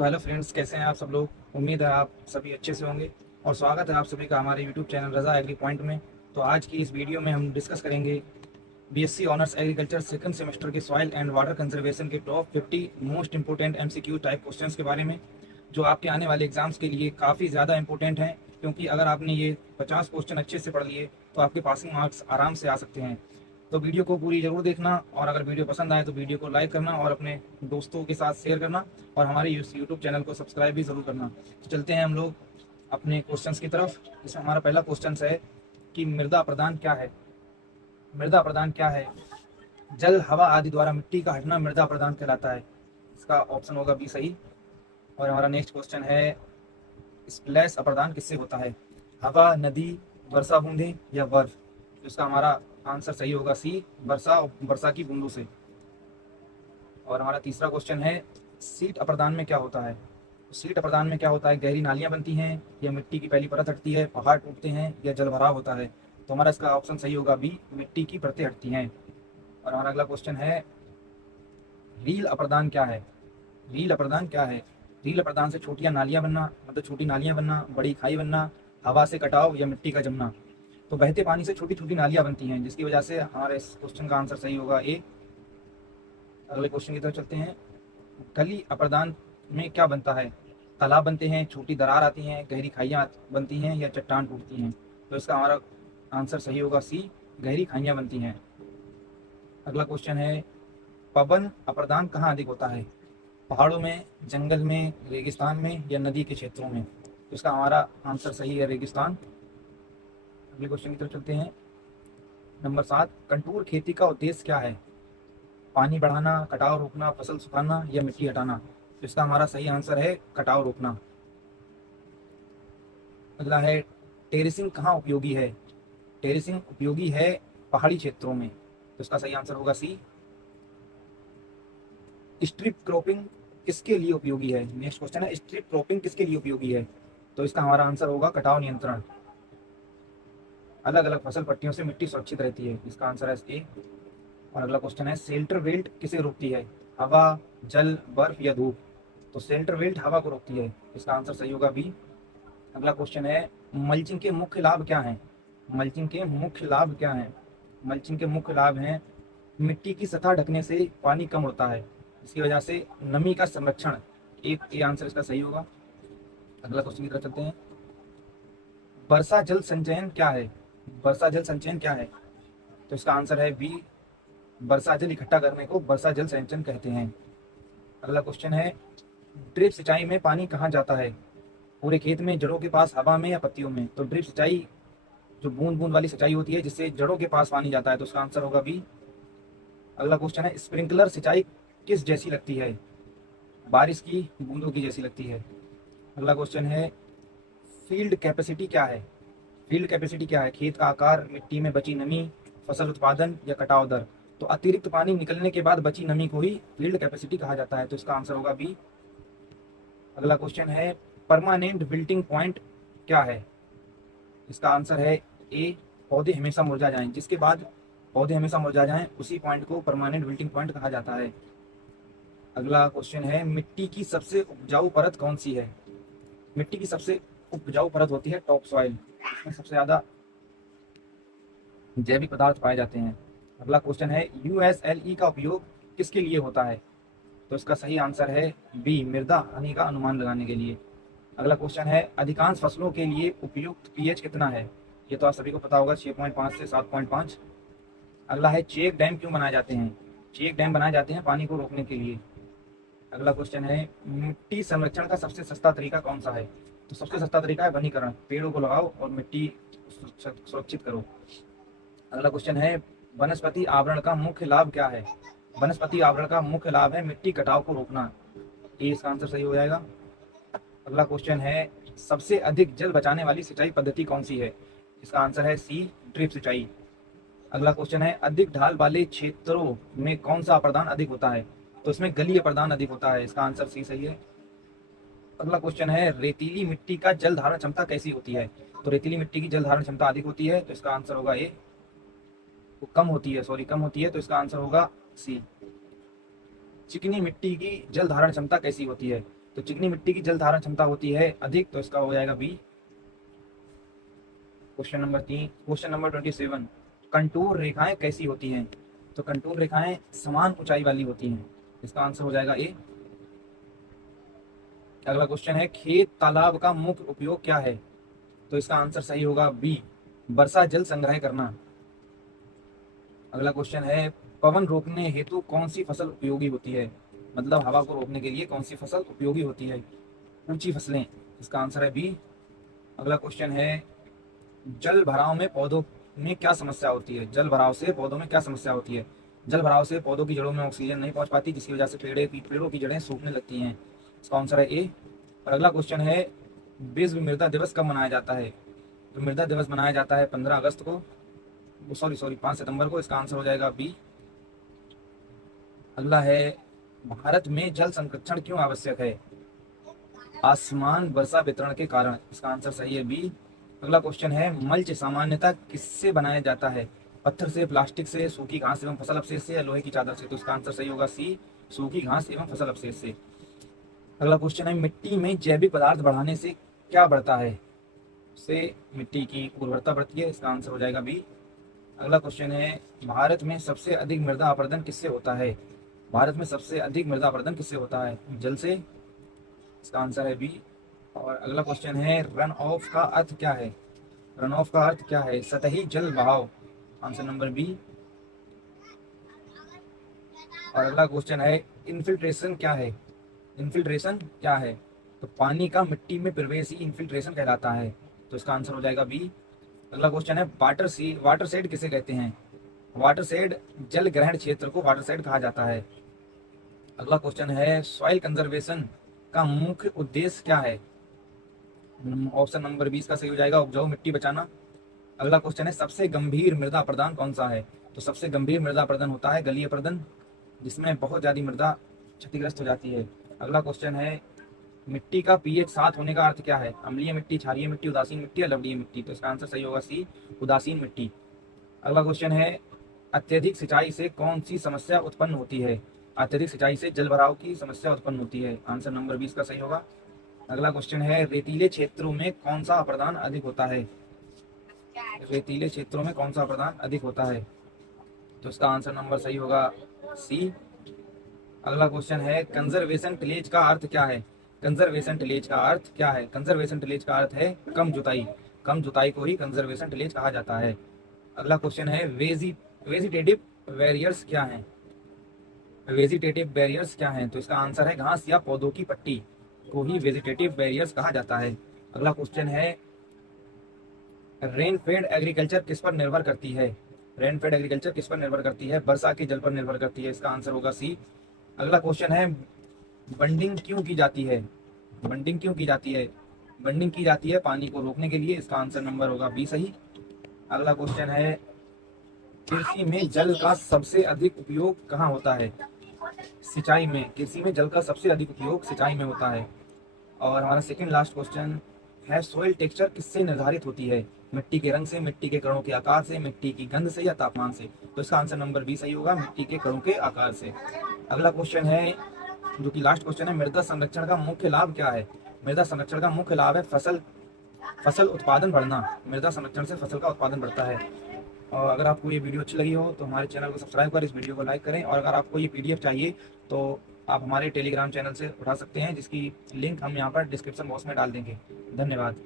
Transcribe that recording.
तो hello friends, कैसे हैं आप सब लोग। उम्मीद है आप सभी अच्छे से होंगे और स्वागत है आप सभी का हमारे यूट्यूब चैनल रज़ा एग्री पॉइंट में। तो आज की इस वीडियो में हम डिस्कस करेंगे BSc honours agriculture second semester के सॉइल एंड वाटर कंजर्वेशन के top 50 most important MCQ type questions के बारे में, जो आपके आने वाले एग्जाम्स के लिए काफ़ी ज़्यादा इंपॉर्टेंट हैं। क्योंकि अगर आपने ये 50 क्वेश्चन अच्छे से पढ़ लिए तो आपके पासिंग मार्क्स आराम से आ सकते हैं। तो वीडियो को पूरी ज़रूर देखना और अगर वीडियो पसंद आए तो वीडियो को लाइक करना और अपने दोस्तों के साथ शेयर करना और हमारे यूट्यूब चैनल को सब्सक्राइब भी ज़रूर करना। तो चलते हैं हम लोग अपने क्वेश्चंस की तरफ। इसमें हमारा पहला क्वेश्चन है कि मृदा प्रदान क्या है। मृदा प्रदान क्या है? जल, हवा आदि द्वारा मिट्टी का हटना मृदा प्रदान कहलाता है। इसका ऑप्शन होगा बी सही। और हमारा नेक्स्ट क्वेश्चन है स्प्लैश अप्रदान किससे होता है? हवा, नदी, वर्षा बूंदे या बर्फ? तो इसका हमारा आंसर सही होगा सी, वर्षा की बूंदों से। और हमारा तीसरा क्वेश्चन है सीट अप्रदान में क्या होता है? सीट अप्रदान में क्या होता है? गहरी नालियां बनती हैं या मिट्टी की पहली परत हटती है, पहाड़ टूटते हैं या जलभराव होता है? तो हमारा इसका ऑप्शन सही होगा बी, मिट्टी की परतें हटती हैं। और हमारा अगला क्वेश्चन है रील अप्रदान क्या है? रील अप्रदान क्या है? रील अप्रदान से छोटियां नालियां बनना, मतलब छोटी नालियां बनना, बड़ी खाई बनना, हवा से कटाव या मिट्टी का जमना? तो बहते पानी से छोटी छोटी नालियां बनती हैं, जिसकी वजह से हमारे इस क्वेश्चन का आंसर सही होगा ए। अगले क्वेश्चन की तरफ चलते हैं। गली अप्रदान में क्या बनता है? तालाब बनते हैं, छोटी दरार आती हैं, गहरी खाइयां बनती हैं या चट्टान टूटती हैं? तो इसका हमारा आंसर सही होगा सी, गहरी खाइयां बनती हैं। अगला क्वेश्चन है पवन अप्रदान कहाँ अधिक होता है? पहाड़ों में, जंगल में, रेगिस्तान में या नदी के क्षेत्रों में? तो इसका हमारा आंसर सही है रेगिस्तान। अगले क्वेश्चन की तरफ चलते हैं। नंबर 7, कंटूर खेती का उद्देश्य क्या है? पानी बढ़ाना, कटाव रोकना, फसल सुखाना या मिट्टी हटाना? तो इसका हमारा सही आंसर है कटाव रोकना। अगला है टेरेसिंग कहाँ उपयोगी है? टेरेसिंग उपयोगी है पहाड़ी क्षेत्रों में। तो इसका सही आंसर होगा सी। स्ट्रिप क्रॉपिंग किसके लिए उपयोगी है? नेक्स्ट क्वेश्चन है स्ट्रिप क्रॉपिंग किसके लिए उपयोगी है? तो इसका हमारा आंसर होगा कटाव नियंत्रण। अलग अलग फसल पट्टियों से मिट्टी सुरक्षित रहती है, इसका आंसर है ए। और अगला क्वेश्चन है सेल्टर वेल्ट किसे रोकती है? हवा, जल, बर्फ या धूप? तो सेल्टर वेल्ट हवा को रोकती है, इसका आंसर सही होगा बी। अगला क्वेश्चन है मल्चिंग के मुख्य लाभ क्या हैं? मल्चिंग के मुख्य लाभ क्या हैं? मल्चिंग के मुख्य लाभ हैं मिट्टी की सतह ढकने से पानी कम उड़ता है, इसकी वजह से नमी का संरक्षण। एक ये आंसर इसका सही होगा। अगला क्वेश्चन की तरफ चलते हैं। वर्षा जल संचयन क्या है? वर्षा जल संचयन क्या है? तो इसका आंसर है बी, वर्षा जल इकट्ठा करने को वर्षा जल संचयन कहते हैं। अगला क्वेश्चन है ड्रिप सिंचाई में पानी कहाँ जाता है? पूरे खेत में, जड़ों के पास, हवा में या पत्तियों में? तो ड्रिप सिंचाई जो बूंद बूंद वाली सिंचाई होती है जिससे जड़ों के पास पानी जाता है, तो उसका आंसर होगा बी। अगला क्वेश्चन है स्प्रिंकलर सिंचाई किस जैसी लगती है? बारिश की बूंदों की जैसी लगती है। अगला क्वेश्चन है फील्ड कैपेसिटी क्या है? फील्ड कैपेसिटी क्या है? खेत का आकार, मिट्टी में बची नमी, फसल उत्पादन या कटाव दर? तो अतिरिक्त पानी निकलने के बाद बची नमी को ही फील्ड कैपेसिटी कहा जाता है, तो इसका आंसर होगा बी। अगला क्वेश्चन है परमानेंट विल्टिंग पॉइंट क्या है? इसका आंसर है ए, पौधे हमेशा मुरझा जाएं, जिसके बाद पौधे हमेशा मुरझा जाएं उसी पॉइंट को परमानेंट विल्टिंग पॉइंट कहा जाता है। अगला क्वेश्चन है मिट्टी की सबसे उपजाऊ परत कौन सी है? मिट्टी की सबसे उपजाऊ परत होती है टॉप सॉइल, इसमें सबसे ज्यादा जैविक पदार्थ पाए जाते हैं। अगला क्वेश्चन है यूएसएलई का उपयोग किसके लिए होता है? तो इसका सही आंसर है बी, मृदा हानि का अनुमान लगाने के लिए। अगला क्वेश्चन है अधिकांश फसलों के लिए उपयुक्त पीएच कितना है? ये तो आप सभी को पता होगा, 6.5 से 7.5। अगला है चेक डैम क्यों बनाए जाते हैं? चेक डैम बनाए जाते हैं पानी को रोकने के लिए। अगला क्वेश्चन है मिट्टी संरक्षण का सबसे सस्ता तरीका कौन सा है? तो सबसे सस्ता तरीका है वनीकरण, पेड़ों को लगाओ और मिट्टी सुरक्षित करो। अगला क्वेश्चन है वनस्पति आवरण का मुख्य लाभ क्या है? वनस्पति आवरण का मुख्य लाभ है मिट्टी कटाव को रोकना, ये इसका आंसर सही हो जाएगा। अगला क्वेश्चन है सबसे अधिक जल बचाने वाली सिंचाई पद्धति कौन सी है? इसका आंसर है सी, ड्रिप सिंचाई। अगला क्वेश्चन है अधिक ढाल वाले क्षेत्रों में कौन सा अप्रदान अधिक होता है? तो इसमें गलीय अप्रदान अधिक होता है, इसका आंसर सी सही है। अगला क्वेश्चन है रेतीली मिट्टी का जल धारण क्षमता कैसी होती है? तो रेतीली मिट्टी की जल धारण क्षमता अधिक होती है, तो इसका आंसर होगा ए। कम होती है, तो इसका आंसर होगा सी। चिकनी मिट्टी की जल धारण क्षमता कैसी होती है? तो चिकनी मिट्टी की जल धारण क्षमता होती है अधिक, तो इसका हो जाएगा B. Question number 3, question number 27, contour रेखाएं कैसी होती हैं? तो कंटूर रेखाएं समान ऊंचाई वाली होती हैं, इसका आंसर हो जाएगा ए। अगला क्वेश्चन है खेत तालाब का मुख्य उपयोग क्या है? तो इसका आंसर सही होगा बी, वर्षा जल संग्रह करना। अगला क्वेश्चन है पवन रोकने हेतु कौन सी फसल उपयोगी होती है? मतलब हवा को रोकने के लिए कौन सी फसल उपयोगी होती है? ऊंची फसलें, इसका आंसर है बी। अगला क्वेश्चन है जल भराव में पौधों में क्या समस्या होती है? जल भराव से पौधों में क्या समस्या होती है? जल भराव से पौधों की जड़ों में ऑक्सीजन नहीं पहुंच पाती, जिसकी वजह से पेड़ों की जड़ें सूखने लगती हैं, इसका आंसर है ए। और अगला क्वेश्चन है विश्व मृदा दिवस कब मनाया जाता है? तो मृदा दिवस मनाया जाता है 15 अगस्त को, सॉरी 5 सितंबर को, इसका आंसर हो जाएगा बी। अगला है भारत में जल संरक्षण क्यों आवश्यक है? आसमान वर्षा वितरण के कारण, इसका आंसर सही है बी। अगला क्वेश्चन है मल्च सामान्यतः किससे बनाया जाता है? पत्थर से, प्लास्टिक से, सूखी घास एवं फसल अवशेष से, या लोहे की चादर से? तो इसका आंसर सही होगा सी, सूखी घास एवं फसल अवशेष से। अगला क्वेश्चन है मिट्टी में जैविक पदार्थ बढ़ाने से क्या बढ़ता है? से मिट्टी की उर्वरता बढ़ती है, इसका आंसर हो जाएगा बी। अगला क्वेश्चन है भारत में सबसे अधिक मृदा अपरदन किससे होता है? भारत में सबसे अधिक मृदा अपरदन किससे होता है? जल से, इसका आंसर है बी। और अगला क्वेश्चन है रन ऑफ का अर्थ क्या है? रन ऑफ का अर्थ क्या है? सतही जल बहाव, आंसर नंबर बी। और अगला क्वेश्चन है इन्फिल्ट्रेशन क्या है? इन्फिल्ट्रेशन क्या है? तो पानी का मिट्टी में प्रवेश ही इन्फिल्ट्रेशन कहलाता है, तो इसका आंसर हो जाएगा बी। अगला क्वेश्चन है वाटर शेड किसे कहते हैं? वाटर शेड जल ग्रहण क्षेत्र को वाटर शेड कहा जाता है। अगला क्वेश्चन है सॉइल कंजर्वेशन का मुख्य उद्देश्य क्या है? ऑप्शन नंबर 20 का सही हो जाएगा, उपजाऊ मिट्टी बचाना। अगला क्वेश्चन है सबसे गंभीर मृदा अपरदन कौन सा है? तो सबसे गंभीर मृदा अपरदन होता है गलीय अपरदन, जिसमें बहुत ज्यादा मृदा क्षतिग्रस्त हो जाती है। अगला क्वेश्चन है मिट्टी का पीएच 7 होने का अर्थ क्या है? अम्लीय मिट्टी, क्षारीय मिट्टी, उदासीन मिट्टी या लवणीय मिट्टी? तो इसका आंसर सही होगा सी, उदासीन मिट्टी। अगला क्वेश्चन है अत्यधिक सिंचाई से कौन सी समस्या उत्पन्न होती है? अत्यधिक सिंचाई से जल भराव की समस्या उत्पन्न होती है, आंसर नंबर 20 का सही होगा। अगला क्वेश्चन है रेतीले क्षेत्रों में कौन सा अपरदन अधिक होता है? रेतीले क्षेत्रों में कौन सा अपरदन अधिक होता है? तो इसका आंसर नंबर सही होगा सी। अगला क्वेश्चन है कंजर्वेशन टिलेज का अर्थ क्या है? कंजर्वेशन टिलेज का अर्थ क्या है? कंजर्वेशन टिलेज का अर्थ है कम जुताई, कम जुताई को ही कंजर्वेशन टिलेज कहा जाता है। अगला क्वेश्चन है वेजिटेटिव बैरियर्स क्या हैं? वेजिटेटिव बैरियर्स क्या हैं? तो इसका आंसर है घास या पौधों की पट्टी को ही वेजिटेटिव बैरियर्स कहा जाता है। अगला क्वेश्चन है रेनफेड एग्रीकल्चर किस पर निर्भर करती है? रेनफेड एग्रीकल्चर किस पर निर्भर करती है? वर्षा के जल पर निर्भर करती है, इसका आंसर होगा सी। अगला क्वेश्चन है बंडिंग क्यों की जाती है? बंडिंग क्यों की जाती है? बंडिंग की जाती है पानी को रोकने के लिए, इसका आंसर नंबर होगा बी सही। अगला क्वेश्चन है कृषि में जल का सबसे अधिक उपयोग कहाँ होता है? सिंचाई में। कृषि में जल का सबसे अधिक उपयोग सिंचाई में होता है। और हमारा सेकंड लास्ट क्वेश्चन है सोइल टेक्सचर किससे निर्धारित होती है? मिट्टी के रंग से, मिट्टी के कणों के आकार से, मिट्टी की गंध से या तापमान से? तो इसका आंसर नंबर बी सही होगा, मिट्टी के कणों के आकार से। अगला क्वेश्चन है जो कि लास्ट क्वेश्चन है मृदा संरक्षण का मुख्य लाभ क्या है? मृदा संरक्षण का मुख्य लाभ है फसल उत्पादन बढ़ना। मृदा संरक्षण से फसल का उत्पादन बढ़ता है। और अगर आपको ये वीडियो अच्छी लगी हो तो हमारे चैनल को सब्सक्राइब कर इस वीडियो को लाइक करें। और अगर आपको ये पीडीएफ चाहिए तो आप हमारे टेलीग्राम चैनल से उठा सकते हैं, जिसकी लिंक हम यहाँ पर डिस्क्रिप्शन बॉक्स में डाल देंगे। धन्यवाद।